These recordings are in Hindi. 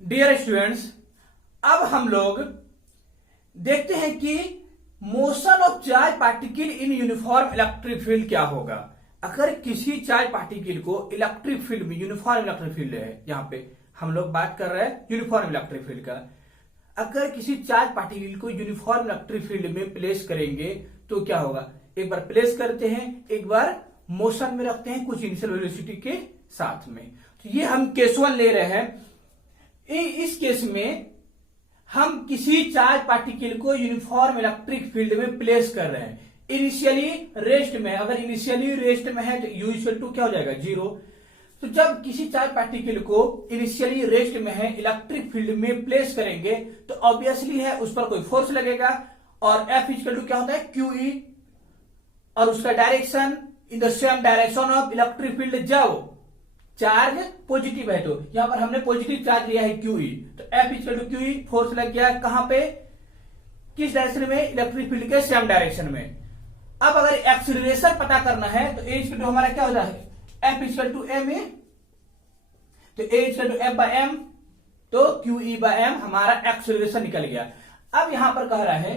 डियर स्टूडेंट्स, अब हम लोग देखते हैं कि motion of charge particle in uniform electric field क्या होगा। अगर किसी चार्ज पार्टिकल को इलेक्ट्रिक फील्ड में, यूनिफॉर्म इलेक्ट्रिक फील्ड है, यहां पे हम लोग बात कर रहे हैं यूनिफॉर्म इलेक्ट्रिक फील्ड का। अगर किसी चार्ज पार्टिकल को यूनिफॉर्म इलेक्ट्रिक फील्ड में प्लेस करेंगे तो क्या होगा। एक बार प्लेस करते हैं, एक बार मोशन में रखते हैं कुछ इनिशियल वेलोसिटी के साथ में। तो ये हम केस 1 ले रहे हैं। इस केस में हम किसी चार्ज पार्टिकल को यूनिफॉर्म इलेक्ट्रिक फील्ड में प्लेस कर रहे हैं। इनिशियली रेस्ट में, अगर इनिशियली रेस्ट में है तो U इक्वल टू क्या हो जाएगा, 0। तो जब किसी चार्ज पार्टिकल को इनिशियली रेस्ट में है इलेक्ट्रिक फील्ड में प्लेस करेंगे तो ऑब्वियसली है उस पर कोई फोर्स लगेगा और F इक्वल टू क्या होता है, QE, और उसका direction in the same direction of electric field. जब चार्ज पॉजिटिव है तो यहां पर हमने पॉजिटिव चार्ज लिया है QE, तो F equal to QE, force लग गया कहां पे, किस डायरेक्शन में, इलेक्ट्रिक फील्ड के सेम डायरेक्शन में। अब अगर एक्सीलरेशन पता करना है तो A इक्वल टू हमारा क्या होता है, F इक्वल टू ma, तो A equal to F by m, तो QE बाय m हमारा एक्सीलरेशन निकल गया। अब यहां पर कह रहा है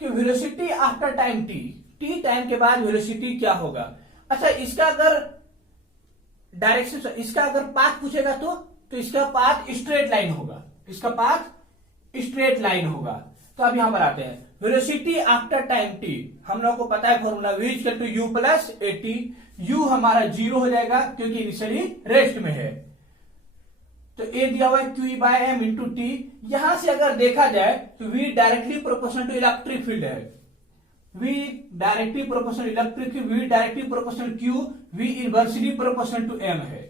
कि velocity after time t time के बाद वेलोसिटी क्या होगा। अच्छा, इसका अगर डायरेक्शन, इसका अगर पाथ पूछेगा तो इसका पाथ स्ट्रेट लाइन होगा, इसका पाथ स्ट्रेट लाइन होगा। तो अब यहां पर आते हैं वेलोसिटी आफ्टर टाइम t, हम लोगों को पता है formula v equal to u plus at। u हमारा 0 हो जाएगा क्योंकि इनिशियली रेस्ट में है, तो a दिया हुआ है QE by m into T. यहां से अगर देखा जाए तो v directly proportional to electric field है, v directly proportional electric field, v directly proportional q, v inversely proportional to m है।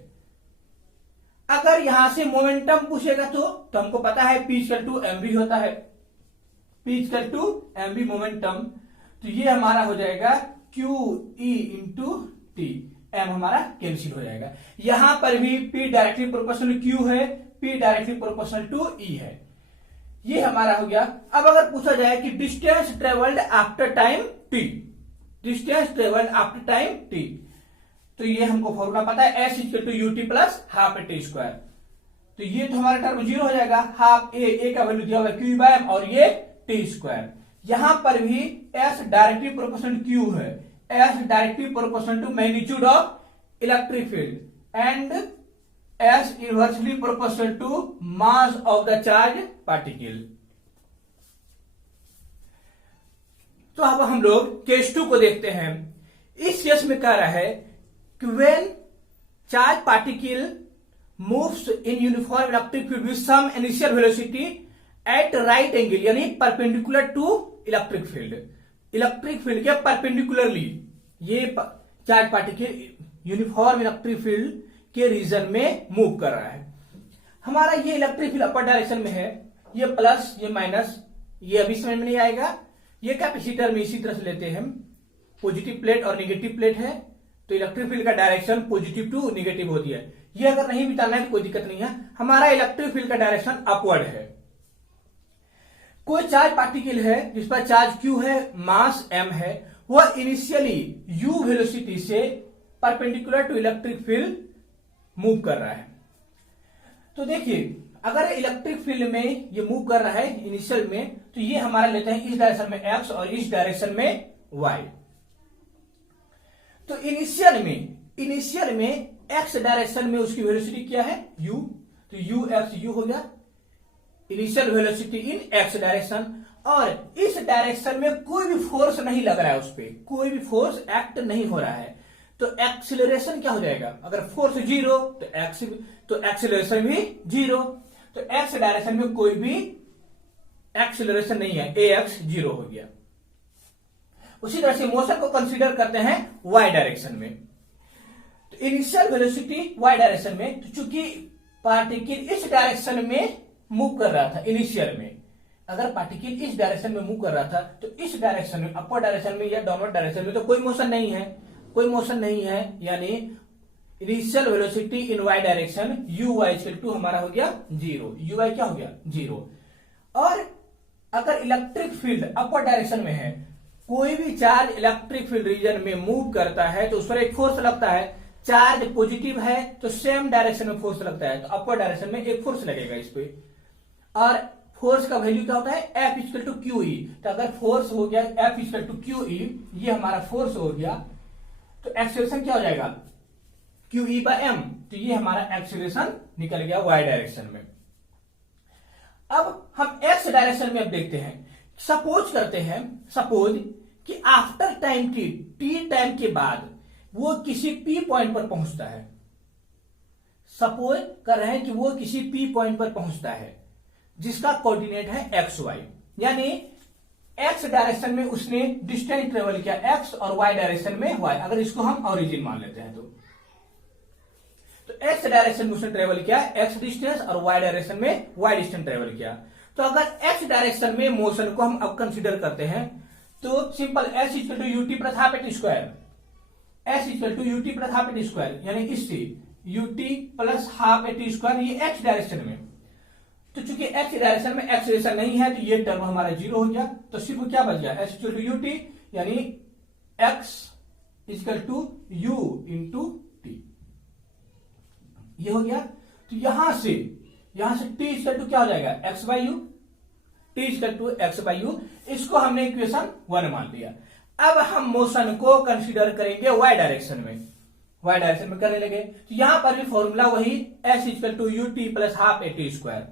अगर यहां से मोमेंटम पूछेगा तो हमको पता है p इक्वल टू mv होता है, p equal to mv momentum. तो ये हमारा हो जाएगा QE इंटू टी, m हमारा कैंसिल हो जाएगा। यहां पर भी p डायरेक्टली प्रोपोर्शनल q है, p directly proportional to e है। ये हमारा हो गया। अब अगर पूछा जाए कि distance travelled after time t, distance travelled after time t, तो ये हमको फॉर्मूला पता है s equal to ut plus half t square. तो ये तो हमारा टर्म 0 हो जाएगा, हाफ a का वैल्यू दिया हुआ है QE बाय m और ये टी स्क्वायर। यहां पर भी s डायरेक्टली प्रोपोर्शनल q है, s directly proportional to magnitude of electric field and s inversely proportional to mass of the charge particle. तो अब हम लोग केस 2 को देखते हैं। इस केस में कह रहा है कि when charge particle moves in uniform electric field with some initial velocity at right angle, यानी perpendicular to electric field, electric field के परपेंडिकुलरली ये charge particle uniform electric field के रीजन में मूव कर रहा है। हमारा ये इलेक्ट्रिक फील्ड अपर डायरेक्शन में है, ये प्लस ये माइनस, ये अभी समझ में नहीं आएगा। ये कैपेसिटर में इसी तरह से लेते हैं, पॉजिटिव प्लेट और नेगेटिव प्लेट है तो इलेक्ट्रिक फील्ड का डायरेक्शन पॉजिटिव टू नेगेटिव होती है। ये अगर नहीं बिताना है तो कोई दिक्कत नहीं है, हमारा इलेक्ट्रिक फील्ड का डायरेक्शन अपवर्ड है। कोई चार्ज पार्टिकल है जिस पर चार्ज q है, मास m है, वह इनिशियली u वेलोसिटी से perpendicular to electric field move कर रहा है। तो देखिए, अगर इलेक्ट्रिक फील्ड में ये मूव कर रहा है इनिशियल में, तो ये हमारा लेते हैं इस डायरेक्शन में x और इस डायरेक्शन में y। तो इनिशियल में x डायरेक्शन में उसकी वेलोसिटी क्या है, u, तो u हो गया इनिशियल वेलोसिटी इन x डायरेक्शन। और इस डायरेक्शन में कोई भी फोर्स नहीं लग रहा है, उस पर कोई भी फोर्स एक्ट नहीं हो रहा है, तो एक्सीलरेशन क्या हो जाएगा, अगर फोर्स 0 तो एक्सीलरेशन भी 0, तो x डायरेक्शन में कोई भी एक्सीलरेशन नहीं है, ax 0 हो गया। उसी तरह से मोशन को कंसीडर करते हैं y डायरेक्शन में, तो इनिशियल वेलोसिटी y डायरेक्शन में, तो चूंकि पार्टिकल इस डायरेक्शन में मूव कर रहा था इनिशियल में, अगर पार्टिकल इस डायरेक्शन में मूव कर रहा था तो इस डायरेक्शन में, अपर डायरेक्शन में या डाउनवर्ड डायरेक्शन में तो कोई मोशन नहीं है, कोई मोशन नहीं है, यानी initial velocity in y direction uy equal to हमारा हो गया 0, uy क्या हो गया 0। और अगर इलेक्ट्रिक फील्ड अपर डायरेक्शन में है, कोई भी चार्ज इलेक्ट्रिक फील्ड रीजन में मूव करता है तो उस पर एक फोर्स लगता है, चार्ज पॉजिटिव है तो सेम डायरेक्शन में फोर्स लगता है, तो अपवर्ड डायरेक्शन में एक फोर्स लगेगा इस पे। और फोर्स का वैल्यू क्या होता है, F equal to q e. तो अगर फोर्स हो गया F equal to q e, ये हमारा फोर्स हो गया, तो एक्सेलरेशन क्या हो जाएगा, क्यू ई बाय एम। तो ये हमारा एक्सेलरेशन निकल गया वाई डायरेक्शन में। अब हम एक्स डायरेक्शन में अब देखते हैं। सपोज करते हैं, सपोज कि आफ्टर टाइम टी टाइम के बाद वो किसी पी पॉइंट पर पहुंचता है। सपोज कर रहे हैं कि वो किसी पी पॉइंट पर पहुंचता है जिसका कोऑर्डिनेट है एक्स वाई, यानी एक्स डायरेक्शन में उसने डिस्टेंस ट्रेवल किया एक्स और वाई डायरेक्शन में वाई, अगर इसको हम ओरिजिन मान लेते हैं तो एक्स डायरेक्शन में उसने ट्रेवल किया एक्स डिस्टेंस और वाई डायरेक्शन में वाई डिस्टेंस ट्रेवल किया। तो अगर एक्स डायरेक्शन में मोशन को हम अब कंसीडर करते हैं तो simple s equal to u t plus half at square, s equal to u t plus half at square, यानी इससे u t plus half at square, ये एक्स डायरेक्शन में। तो चूंकि एक्स डायरेक्शन में एक्सेलरेशन नहीं है तो ये टर्म हमारा जीरो हो गया, तो सिर्फ क्या बच गया, एस इक्वल टू यूटी, यानी x equal to u into t, ये हो गया। तो यहां से टी इक्वल टू क्या हो जाएगा, x by u, t equal to x by u, इसको हमने इक्वेशन 1 मान लिया। अब हम मोशन को कंसीडर करेंगे वाई डायरेक्शन में, वाई डायरेक्शन में करने लगे तो यहां पर भी फॉर्मूला वही s equal to u t plus half a t square,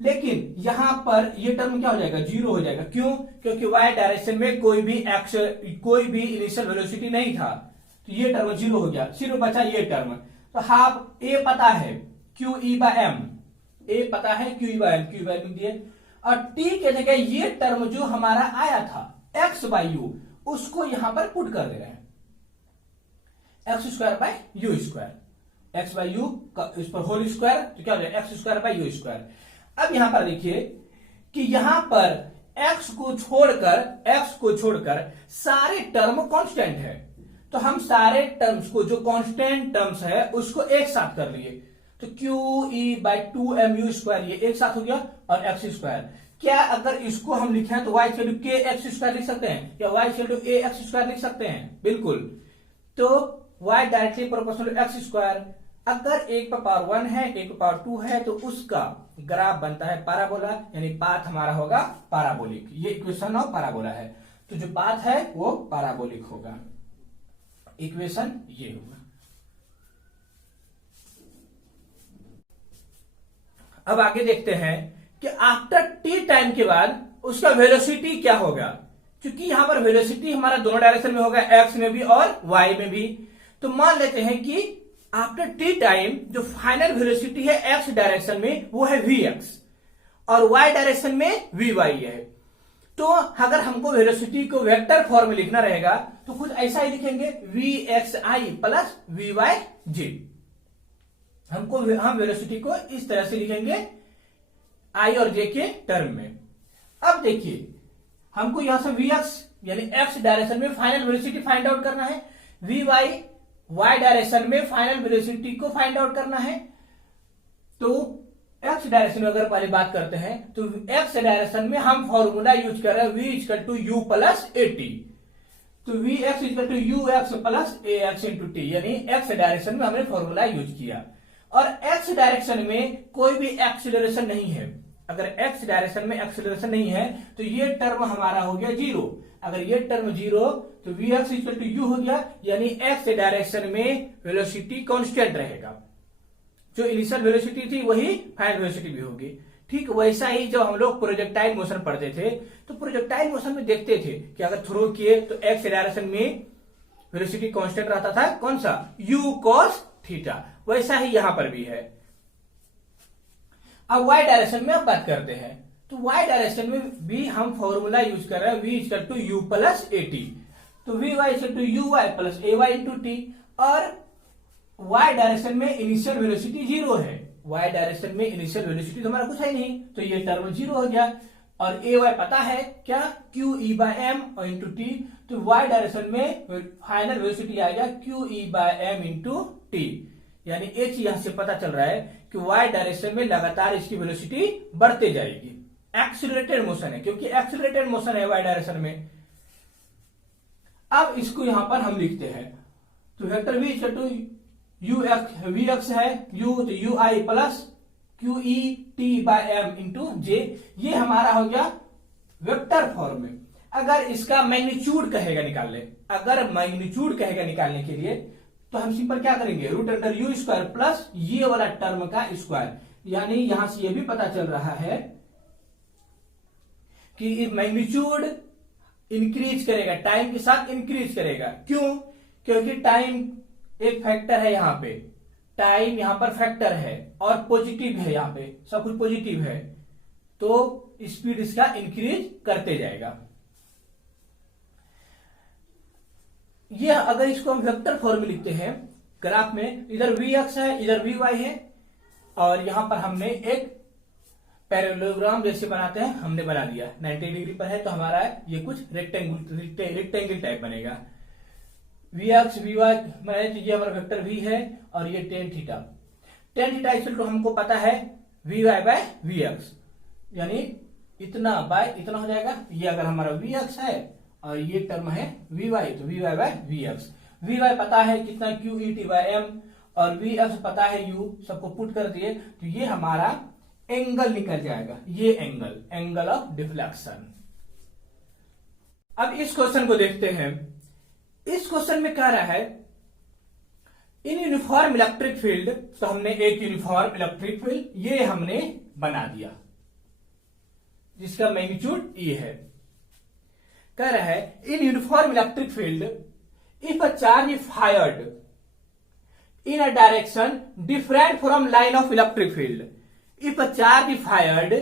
लेकिन यहां पर ये टर्म क्या हो जाएगा, जीरो हो जाएगा। क्यों, क्योंकि वाई डायरेक्शन में कोई भी इनिशियल वेलोसिटी नहीं था, तो ये टर्म जीरो हो गया, सिर्फ बचा ये टर्म। तो हाफ ए पता है q e by m, a पता है q e by m, q by m दिए, और टी के जगह ये टर्म जो हमारा आया था एक्स बाई यू, उसको यहां पर पुट कर दे रहे हैं, x square by you square, x by you इस पर होल स्क्वायर, तो क्या हो जाएगा x square by you square. अब यहां पर देखिए कि यहां पर x को छोड़कर सारे टर्म कांस्टेंट है, तो हम सारे टर्म्स को, जो कांस्टेंट टर्म्स है उसको एक साथ कर लिए, तो Q E by 2mu square ये एक साथ हो गया, और एक्स स्क्वायर। क्या अगर इसको हम लिखें तो y equal to k x square लिख सकते हैं, या y equal to a x square लिख सकते हैं, बिल्कुल। तो y directly proportional to x square. अगर एक पर पावर 1 है, एक पर पावर 2 है, तो उसका ग्राफ बनता है पैराबोला, यानी पाथ हमारा होगा पैराबोलिक। ये इक्वेशन ऑफ पैराबोला है, तो जो पाथ है वो पैराबोलिक होगा, इक्वेशन ये होगा। अब आगे देखते हैं कि आफ्टर टी टाइम के बाद उसका वेलोसिटी क्या होगा, क्योंकि यहां पर वेलोसिटी हमारा दोनों डायरेक्शन में होगा, एक्स में भी और वाई में भी। तो मान लेते हैं कि आफ्टर टी टाइम जो फाइनल वेलोसिटी है एक्स डायरेक्शन में वो है वी एक्स, और वाई डायरेक्शन में वी वाई है। तो अगर हमको वेलोसिटी को वेक्टर फॉर्म में लिखना रहेगा तो कुछ ऐसा ही लिखेंगे, we x I plus we Y जे। हम वेलोसिटी को इस तरह से लिखेंगे आई और जे के टर्म में। अब देखिए हमको यहां से वी एक्स यानी एक्स डायरेक्शन में फाइनल वेलोसिटी फाइंड आउट करना है, वी वाई वाई डायरेक्शन में फाइनल वेलोसिटी को फाइंड आउट करना है। तो एक्स डायरेक्शन में अगर पहले बात करते हैं तो एक्स डायरेक्शन में हम फॉर्मूला यूज कर रहे हैं, we equal to you plus A T. तो v x equal to you x plus A x into t, यानी एक्स डायरेक्शन में हमने फॉर्मूला यूज किया। और एक्स डायरेक्शन में कोई भी एक्सीलरेशन नहीं है, अगर एक्स डायरेक्शन में एक्सीलरेशन नहीं है तो ये टर्म हमारा हो गया जीरो। अगर ये टर्म जीरो तो v x equal to u हो गया, यानी एक्स डायरेक्शन में वेलोसिटी कांस्टेंट रहेगा, जो इनिशियल वेलोसिटी थी वही फाइनल वेलोसिटी भी होगी। ठीक वैसा ही जब हम लोग प्रोजेक्टाइल मोशन पढ़ते थे तो प्रोजेक्टाइल मोशन में देखते थे कि अगर थ्रो किए तो एक्स डायरेक्शन में वेलोसिटी कांस्टेंट रहता था, कौन सा, यू कॉस थीटा। वैसा ही यहां पर भी है। अब वाई डायरेक्शन में अब बात करते हैं, तो वाई डायरेक्शन में भी हम फॉर्मूला यूज कर रहे हैं, we equal to you plus A T. तो v Y equal to you Y plus A Y into T. और वाई डायरेक्शन में इनिशियल वेलोसिटी जीरो है, वाई डायरेक्शन में इनिशियल वेलोसिटी तो हमारा कुछ है नहीं, तो ये टर्म जीरो हो गया। और ए वाई पता है क्या, क्यू ई बाय एम और इंटू टी। तो वाई डायरेक्शन में फाइनल वेलोसिटी आएगा q e by m into t, यानी एक चीज यहां से पता चल रहा है कि वाई डायरेक्शन में लगातार इसकी वेलोसिटी बढ़ते जाएगी। एक्सीलरेटेड मोशन है, क्योंकि एक्सीलरेटेड मोशन है वाई डायरेक्शन में। अब इसको यहां पर हम लिखते हैं, तो vector V equal to you x we x है यू तो you I plus Q e t by m into जे, ये हमारा हो गया वेक्टर फॉर्म में। अगर इसका मैग्नीट्यूड कहेगा निकालने, अगर मैग्नीट्यूड कहेगा निकालने के लिए तो हम सिंपल क्या करेंगे, root under u square plus ये वाला टर्म का स्क्वायर, यानी यहां से ये भी पता चल रहा है कि मैग्नीट्यूड इंक्रीज करेगा, टाइम के साथ इंक्रीज करेगा। क्यों? क्योंकि टाइम एक फैक्टर है, यहां पे टाइम यहां पर फैक्टर है और पॉजिटिव है, यहां पे सब कुछ पॉजिटिव है, तो स्पीड इसका इंक्रीज करते जाएगा। ये अगर इसको हम वेक्टर फॉर्म में लिखते हैं ग्राफ में, इधर वी एक्स है इधर वी वाई है, और यहां पर हमने एक पैरेललोग्राम जैसे बनाते हैं हमने बना दिया, 90 डिग्री पर है तो हमारा ये कुछ रेक्टेंगल टाइप बनेगा। वी एक्स वी वाई बनाए तो ये हमारा वेक्टर वी है और ये tan theta, tan theta equal to हमको पता है v y by v x, यानी इतना बाय इतना हो जाएगा। ये अगर हमारा वी एक्स है और ये टर्म है वी वाई तो v y by v x, v y पता है कितना q e t by m और वी एक्स पता है यू, सबको पुट कर दिए तो ये हमारा एंगल निकल जाएगा, ये एंगल ऑफ डिफ्लेक्शन। अब इस क्वेश्चन को देखते हैं। इस क्वेश्चन में कह रहा है इन यूनिफॉर्म इलेक्ट्रिक फील्ड, तो हमने एक यूनिफॉर्म इलेक्ट्रिक फील्ड ये हमने बना दिया जिसका मैग्नीट्यूड ये है। कह रहा है in uniform electric field if a charge is fired in a direction different from line of electric field, if a charge is fired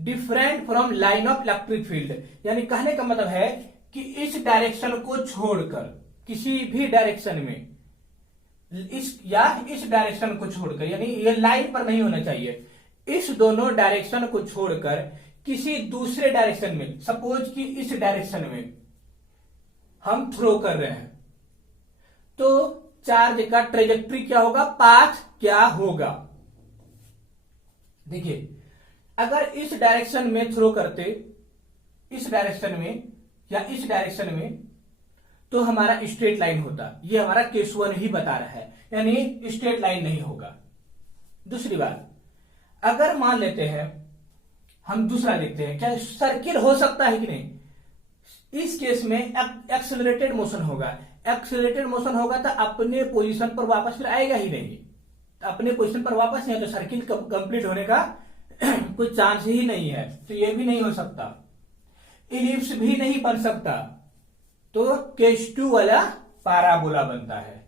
different from line of electric field, यानी कहने का मतलब है कि इस डायरेक्शन को छोड़कर किसी भी डायरेक्शन में इस डायरेक्शन को छोड़कर, यानी ये लाइन पर नहीं होना चाहिए, इस दोनों डायरेक्शन को छोड़कर किसी दूसरे डायरेक्शन में, सपोज कि इस डायरेक्शन में हम थ्रो कर रहे हैं तो चार्ज का ट्रेजेक्ट्री क्या होगा, पाथ क्या होगा। देखिए अगर इस डायरेक्शन में थ्रो करते, इस डायरेक्शन में या इस डायरेक्शन में, तो हमारा स्ट्रेट लाइन होता, ये हमारा केस 1 ही बता रहा है, यानी स्ट्रेट लाइन नहीं होगा। दूसरी बात, अगर मान लेते हैं हम दूसरा देखते हैं, क्या सर्किल हो सकता है कि नहीं। इस केस में एक्सेलरेटेड मोशन होगा, एक्सेलरेटेड मोशन होगा तो अपने पोजीशन पर वापस फिर आएगा ही नहीं, तो अपने पोजीशन पर वापस नहीं, तो सर्किल कंप्लीट होने का कोई चांस ही नहीं है, तो ये भी नहीं हो सकता, इलिप्स भी नहीं बन सकता, तो केस 2 वाला पैराबोला बनता है।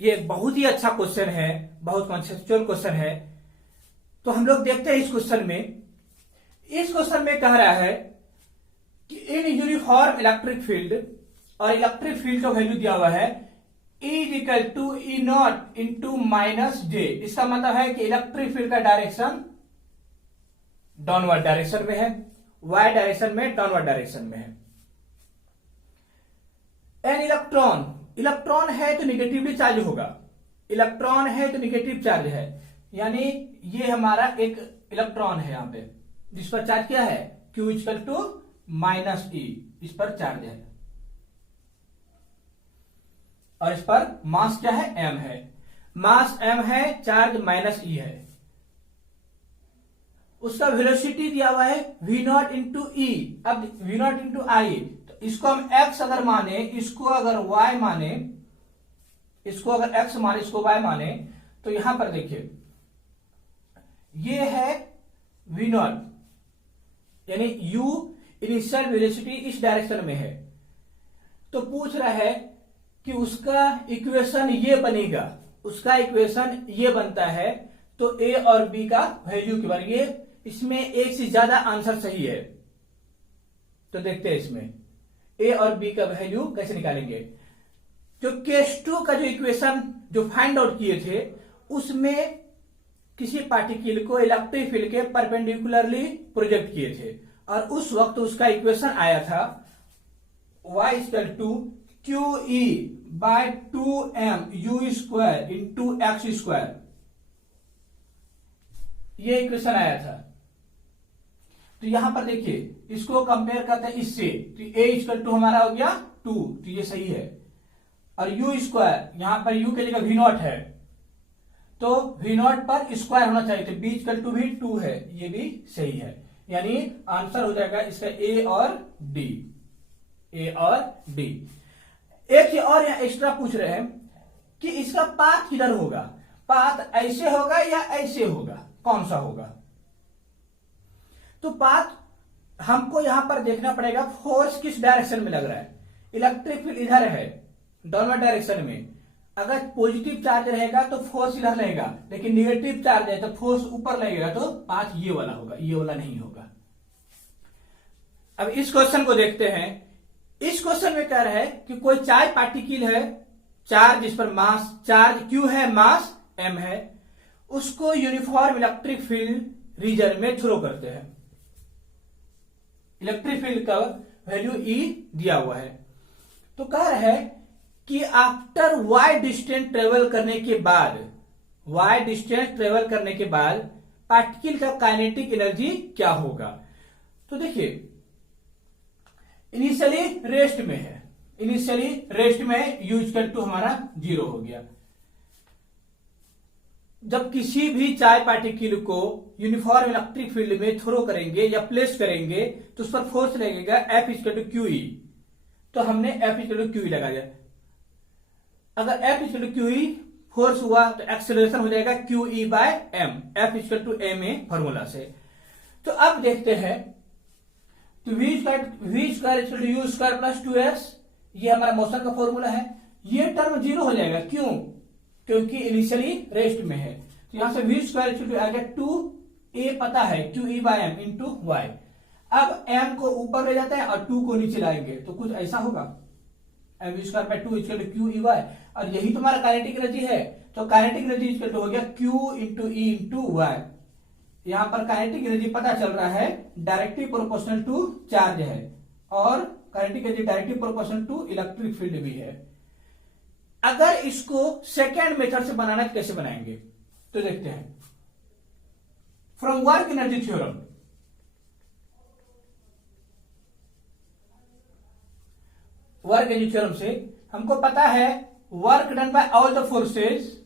ये बहुत ही अच्छा क्वेश्चन है, बहुत कॉन्सेप्चुअल क्वेश्चन है। तो हम लोग देखते हैं इस क्वेश्चन में। इस क्वेश्चन में कह रहा है कि इन यूनिफॉर्म इलेक्ट्रिक फील्ड, और इलेक्ट्रिक फील्ड का वैल्यू दिया हुआ है E equal to E not into minus जे। इसका मतलब है कि इलेक्ट्रिक फील्ड का डायरेक्शन डाउनवर्ड डायरेक्शन में है, वाई डायरेक्शन में डाउनवर्ड डायरेक्शन में है। एन इलेक्ट्रॉन, इलेक्ट्रॉन है तो निगेटिवली चार्ज होगा, इलेक्ट्रॉन है तो निगेटिव चार्ज है, यानी ये हमारा एक इलेक्ट्रॉन है यहां पे जिस पर चार्ज क्या है Q इक्वल टू माइनस ई, इस पर चार्ज है और इस पर मास क्या है m है, मास m है, चार्ज माइनस ई है। उसका वेलोसिटी दिया हुआ है v नॉट इंटू ई। अब v नॉट इंटू आई, तो इसको हम x अगर माने, इसको अगर y माने, इसको अगर x माने, इसको y माने, तो यहां पर देखिए ये है v नॉट, यानी u इनिशियल वेलोसिटी इस डायरेक्शन में है। तो पूछ रहा है कि उसका इक्वेशन ये बनेगा, उसका इक्वेशन ये बनता है, तो a और b का वैल्यू के बारे, ये इसमें एक से ज्यादा आंसर सही है, तो देखते हैं इसमें a और b का वैल्यू कैसे निकालेंगे। जो केस 2 का जो इक्वेशन जो फाइंड आउट किए थे, उसमें किसी पार्टिकल को इलेक्ट्रिक फील्ड के परपेंडिकुलरली प्रोजेक्ट किए थे, और उस वक्त उसका इक्वेशन आया था y equal to q e by 2m u square into x square, ये इक्वेशन आया था। तो यहां पर देखिए इसको कंपेयर करते हैं इससे, तो a इक्वल टू हमारा हो गया 2, तो ये सही है। और यू स्क्वायर, यहां पर यू के जगह वी नॉट है तो वी नॉट पर स्क्वायर होना चाहिए, तो बी इक्वल टू भी 2 है, ये भी सही है। यानी आंसर हो जाएगा इसका ए और डी, ए और डी। एक चीज और यहां एक्स्ट्रा पूछ रहे हैं कि इसका पाथ किधर होगा, पाथ ऐसे होगा या ऐसे होगा, कौन सा होगा। तो पाथ हमको यहां पर देखना पड़ेगा फोर्स किस डायरेक्शन में लग रहा है। इलेक्ट्रिक फील्ड इधर है डाउनवर्ड डायरेक्शन में, अगर पॉजिटिव चार्ज रहेगा तो फोर्स इधर रहेगा, लेकिन निगेटिव चार्ज है तो फोर्स ऊपर लगेगा, तो पाथ ये वाला होगा, ये वाला नहीं होगा। अब इस क्वेश्चन को देखते हैं। इस क्वेश्चन में कह रहा है कि कोई चार्ज पार्टिकल है, चार्ज जिस पर मास चार्ज क्यू है, मास एम है, उसको यूनिफॉर्म इलेक्ट्रिक फील्ड रीजन में थ्रो करते हैं। इलेक्ट्रिक फील्ड का वैल्यू ई दिया हुआ है, तो कह रहा है कि आफ्टर वाई डिस्टेंस ट्रेवल करने के बाद, वाई डिस्टेंस ट्रेवल करने के बाद पार्टिकल का काइनेटिक एनर्जी क्या होगा। तो देखिए इनिशियली रेस्ट में है, इनिशियली रेस्ट में यू इक्वल टू हमारा 0 हो गया। जब किसी भी चार्ज पार्टिकल को यूनिफॉर्म इलेक्ट्रिक फील्ड में थ्रो करेंगे या प्लेस करेंगे तो उस पर फोर्स लगेगा f equal to q e, तो हमने f equal to q e लगा दिया। अगर f equal to q e force हुआ तो एक्सेलरेशन हो जाएगा q e by m, f equal to m a formula से। तो अब देखते हैं, तो v square equal to u square plus 2s, ये हमारा मोशन का फॉर्मूला है। ये टर्म 0 हो जाएगा, क्यों, क्योंकि इनिशियली रेस्ट में है। तो यहां से वी स्क्वायर इक्वल टू आ गया 2a पता है q e by m into y. अब m को ऊपर ले जाते हैं और 2 को नीचे लाएंगे, तो कुछ ऐसा होगा, m v square by 2 equal to q e y, और यही तुम्हारा काइनेटिक एनर्जी है, तो काइनेटिक एनर्जी इक्वल टू हो गया q into e into y. यहां पर काइनेटिक एनर्जी पता चल रहा है डायरेक्टली प्रोपोर्शनल टू चार्ज है, और kinetic energy directly proportional to electric field भी है। अगर इसको सेकेंड मेथड से बनाना तो कैसे बनाएंगे, तो देखते हैं। From work energy theorem, work energy theorem से हमको पता है work done by all the forces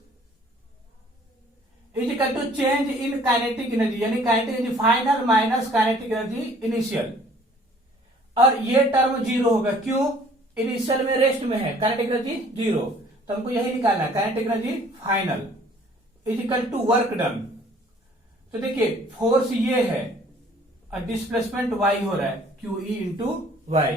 is equal to change in kinetic energy, यानी kinetic energy final minus kinetic energy initial, और ये टर्म 0 होगा, क्यों, इनिशियल में रेस्ट में है, काइनेटिक एनर्जी 0, तो हमको यही निकालना है kinetic energy final is equal to work done. तो देखिए फोर्स ये है और डिस्प्लेसमेंट y हो रहा है क्यू ई इंटू वाई,